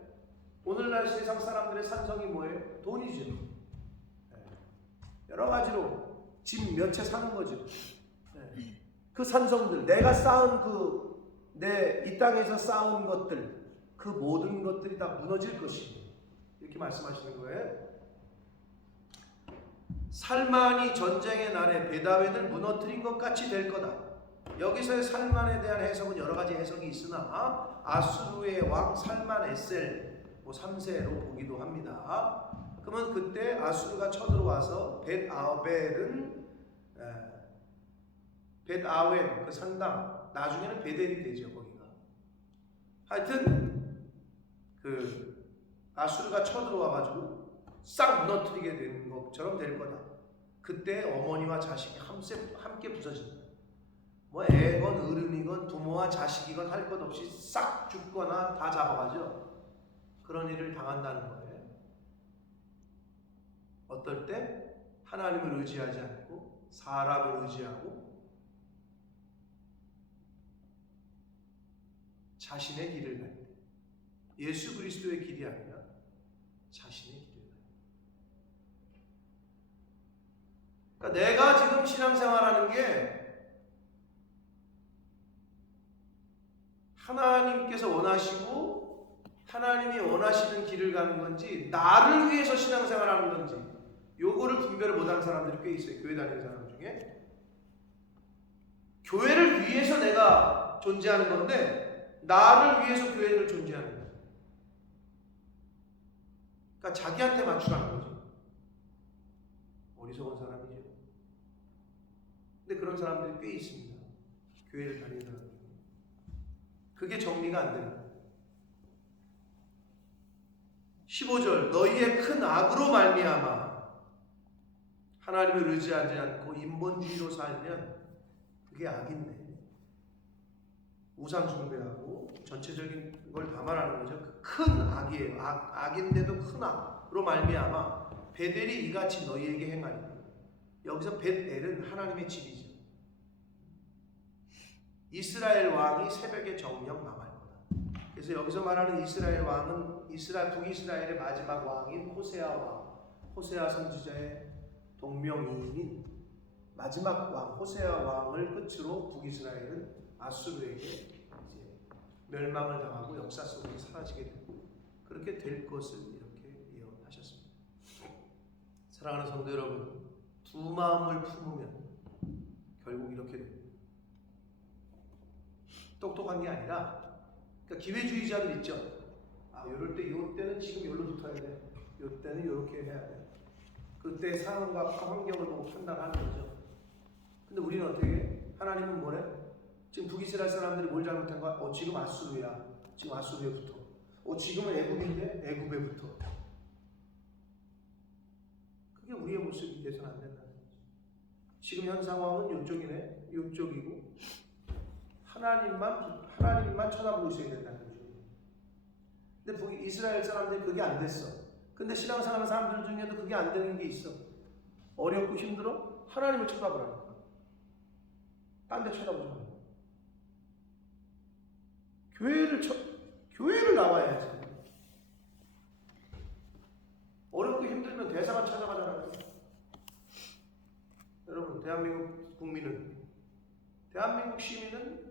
오늘날 세상 사람들의 산성이 뭐예요? 돈이죠. 여러 가지로 집 몇 채 사는 거죠. 그 산성들, 내가 쌓은 내 이 땅에서 쌓은 것들, 그 모든 것들이 다 무너질 것이다. 이렇게 말씀하시는 거예요. 살만이 전쟁의 날에 베다웬을 무너뜨린 것 같이 될 거다. 여기서의 살만에 대한 해석은 여러 가지 해석이 있으나 아수르의 왕 살만 에셀 3세로 보기도 합니다. 그러면 그때 아수르가 쳐들어와서 벳아웬 그 산당, 나중에는 베델이 되죠. 거기가 하여튼 아수르가 쳐들어와가지고 싹 무너뜨리게 되는 것처럼 될 거다. 그때 어머니와 자식이 함께 부서진다. 애건 어른이건 부모와 자식이건 할 것 없이 싹 죽거나 다 잡아가죠. 그런 일을 당한다는 거예요. 어떨 때? 하나님을 의지하지 않고 사람을 의지하고 자신의 길을 갈 때, 예수 그리스도의 길이 아니라 자신의 길을 갈 때. 그러니까 내가 지금 신앙생활하는 게 하나님께서 원하시고 하나님이 원하시는 길을 가는 건지 나를 위해서 신앙생활하는 건지, 요거를 분별을 못하는 사람들이 꽤 있어요. 교회 다니는 사람 중에. 교회를 위해서 내가 존재하는 건데 나를 위해서 교회를 존재하는 거예요. 그러니까 자기한테 맞추라는 거죠. 어리석은 사람이죠. 근데 그런 사람들이 꽤 있습니다. 교회를 다니는 사람들. 그게 정리가 안 되는 거예요. 15절 너희의 큰 악으로 말미암아 하나님을 의지하지 않고 인본주의로 살면 그게 악인데, 우상 숭배하고 전체적인 걸 다 말하는 거죠. 큰 악이에요. 악인데도 큰 악으로 말미암아 베델이 이같이 너희에게 행하니. 여기서 베델은 하나님의 집이죠. 이스라엘 왕이 새벽에 정령 망할 거다. 그래서 여기서 말하는 이스라엘 왕은 북이스라엘의 마지막 왕인 호세아 왕, 호세아 선지자의 동명이인인 마지막 왕 호세아 왕을 끝으로 북이스라엘은 아수르에게 이제 멸망을 당하고 역사 속에서 사라지게 되고, 그렇게 될 것을 이렇게 예언하셨습니다. 사랑하는 성도 여러분, 두 마음을 품으면 결국 이렇게 됩니다. 똑똑한 게 아니라, 그러니까 기회주의자들 있죠. 이럴 때, 이때는 지금 여기로 붙어야 돼. 이때는 이렇게 해야 돼. 그때 상황과 환경을 보고 판단하는 거죠. 근데 우리는 어떻게 해? 하나님은 뭐래? 지금 북이스라엘 사람들이 뭘 잘못한 거야? 지금 아수르야. 지금 아수르에 붙어. 지금은 애굽인데 애굽에 붙어. 그게 우리의 모습이 돼서는 안 된다는 거죠. 지금 현 상황은 이쪽이네, 이쪽이고 하나님만 쳐다보고 있어야 된다는 거죠. 근데 이스라엘 사람들이 그게 안 됐어. 근데 신앙생활하는 사람들 중에도 그게 안 되는 게 있어. 어렵고 힘들어? 하나님을 쳐다보라니까. 딴 데 쳐다보지 말고. 교회를 나와야지. 어렵고 힘들면 대사관 찾아가잖아요. 여러분, 대한민국 국민은, 대한민국 시민은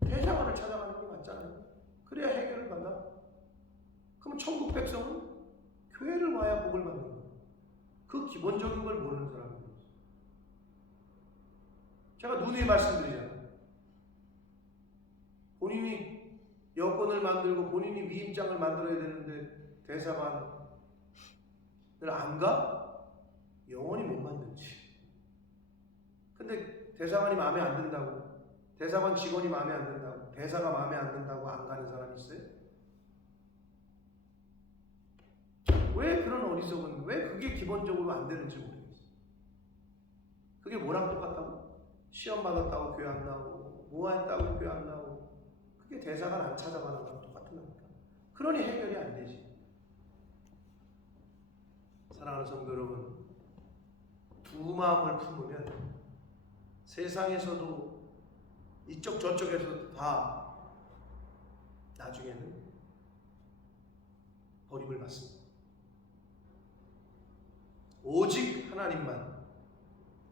대사관을 찾아가는 게 맞잖아요. 그래야 해결을 받나? 그럼 천국 백성은 교회를 와야 복을 받는 거예요. 그 기본적인 걸 모르는 사람이에요. 제가 누누이 말씀드리잖아요. 본인이 여권을 만들고 본인이 위임장을 만들어야 되는데 대사관을 안 가? 영원히 못 만들지. 근데 대사관이 마음에 안 든다고, 대사관 직원이 마음에 안 든다고, 대사가 마음에 안 든다고 안 가는 사람이 있어요? 왜 그런 어리석은, 왜 그게 기본적으로 안 되는지 모르겠어요. 그게 뭐랑 똑같다고? 시험 받았다고 교회 안 나오고, 뭐 했다고 교회 안 나오고, 그게 대사관 안 찾아가는 거랑 똑같은 겁니까? 그러니 해결이 안 되지. 사랑하는 성도 여러분, 두 마음을 품으면 세상에서도 이쪽 저쪽에서도 다 나중에는 버림을 받습니다. 오직 하나님만,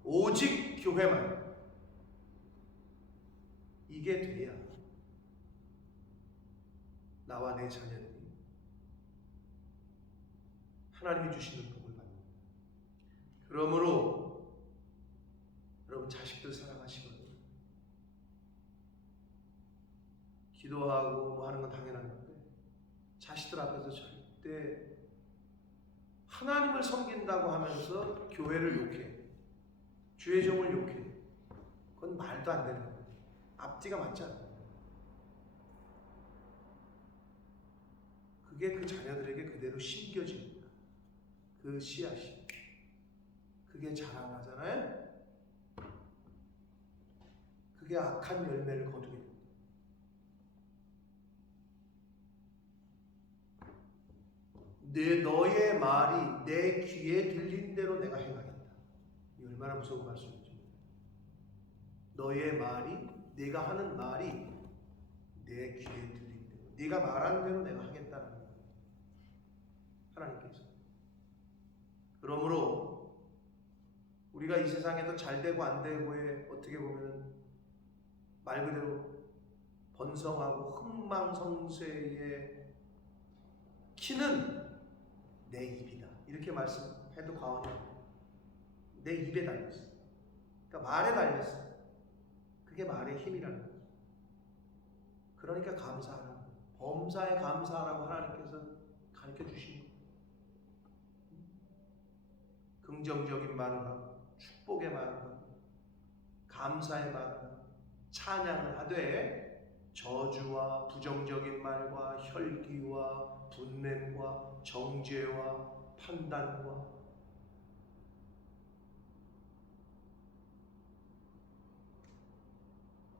오직 교회만, 이게 돼야 나와 내 자녀들이 하나님이 주시는 복을 받는다. 그러므로 여러분, 자식들 사랑하시거든요. 기도하고 뭐 하는 건 당연한 건데, 자식들 앞에서 절대 하나님을 섬긴다고 하면서 교회를 욕해, 주의 종을 욕해, 그건 말도 안 되는 거예요. 앞뒤가 맞지 않아요. 그게 그 자녀들에게 그대로 심겨집니다. 그 씨앗이. 그게 자라나잖아요. 그게 악한 열매를 거두게 됩니다. 너의 말이 내 귀에 들린 대로 내가 행하겠다. 이 얼마나 무서운 말씀이죠. 너의 말이, 네가 하는 말이 내 귀에 들린 대로, 네가 말한 대로 내가 하겠다는 거예요. 하나님께서. 그러므로 우리가 이 세상에서 잘 되고 안 되고에 어떻게 보면 말 그대로 번성하고 흥망성쇠의 키는 내 입이다. 이렇게 말씀해도 과언이 아니에요. 내 입에 달렸어. 그러니까 말에 달렸어. 그게 말의 힘이라는 거죠. 그러니까 감사하라. 범사에 감사하라고 하나님께서 가르쳐 주신 거예요. 긍정적인 말을 하고, 축복의 말을 하고, 감사의 말을 하고, 찬양을 하되 저주와 부정적인 말과 혈기와 분냄과 정죄와 판단과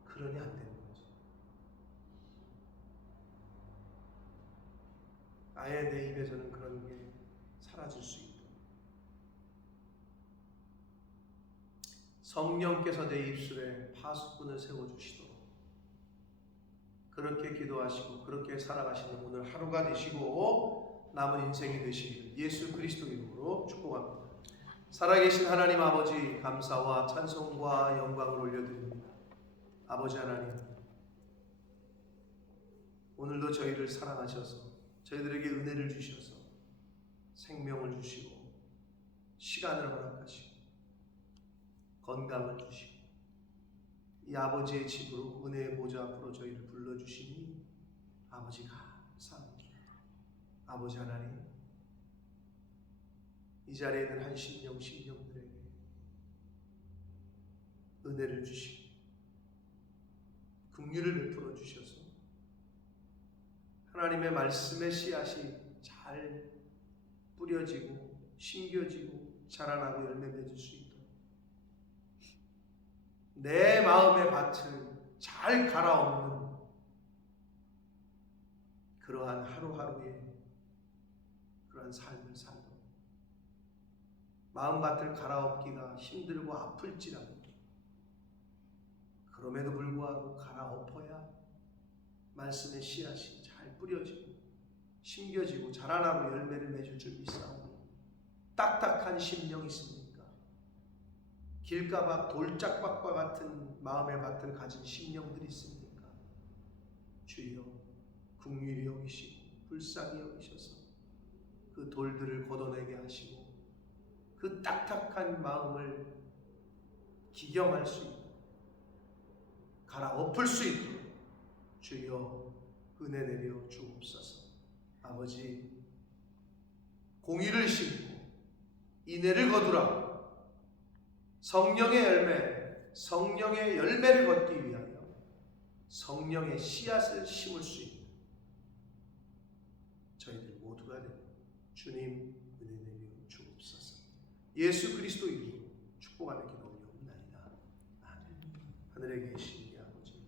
그러니 안 되는 거지. 아예 내 입에서는 그런 게 사라질 수 있다. 성령께서 내 입술에 파수꾼을 세워주시도록 그렇게 기도하시고 그렇게 살아가시는 오늘 하루가 되시고 남은 인생이 되시길 예수 그리스도 이름으로 축복합니다. 살아계신 하나님 아버지, 감사와 찬송과 영광을 올려드립니다. 아버지 하나님, 오늘도 저희를 사랑하셔서 저희들에게 은혜를 주셔서 생명을 주시고 시간을 허락하시고 건강을 주시고 이 아버지의 집으로 은혜의 보좌 앞으로 저희를 불러주시니 아버지 감사합니다. 아버지 하나님, 이 자리에 있는 한 심령들에게 은혜를 주시고 긍휼을 베풀어 주셔서 하나님의 말씀의 씨앗이 잘 뿌려지고 심겨지고 자라나고 열매 맺을 수 있도록 내 마음의 밭을 잘 갈아엎는 그러한 하루하루의 그러한 삶을 살도록 마음밭을 갈아엎기가 힘들고 아플지라도 그럼에도 불구하고 갈아엎어야 말씀의 씨앗이 잘 뿌려지고 심겨지고 자라나고 열매를 맺을 줄 믿사오니 딱딱한 심령 있습니까? 길가박 돌짝밭과 같은 마음의 밭을 가진 심령들이 있습니까? 주여 긍휼히 여기시고 불쌍히 여기셔서 그 돌들을 걷어내게 하시고 그 딱딱한 마음을 기경할 수 있도록 갈아엎을 수 있도록 주여 은혜 내려 주옵소서. 아버지, 공의를 심고 인애를 거두라. 성령의 열매를 걷기 위하여 성령의 씨앗을 심을 수 있는 저희들 모두가 되는 주님 은혜 내려 주옵소서. 예수 그리스도 이름으로 축복하며 기도 올려옵나이다. 아멘. 하늘에 계신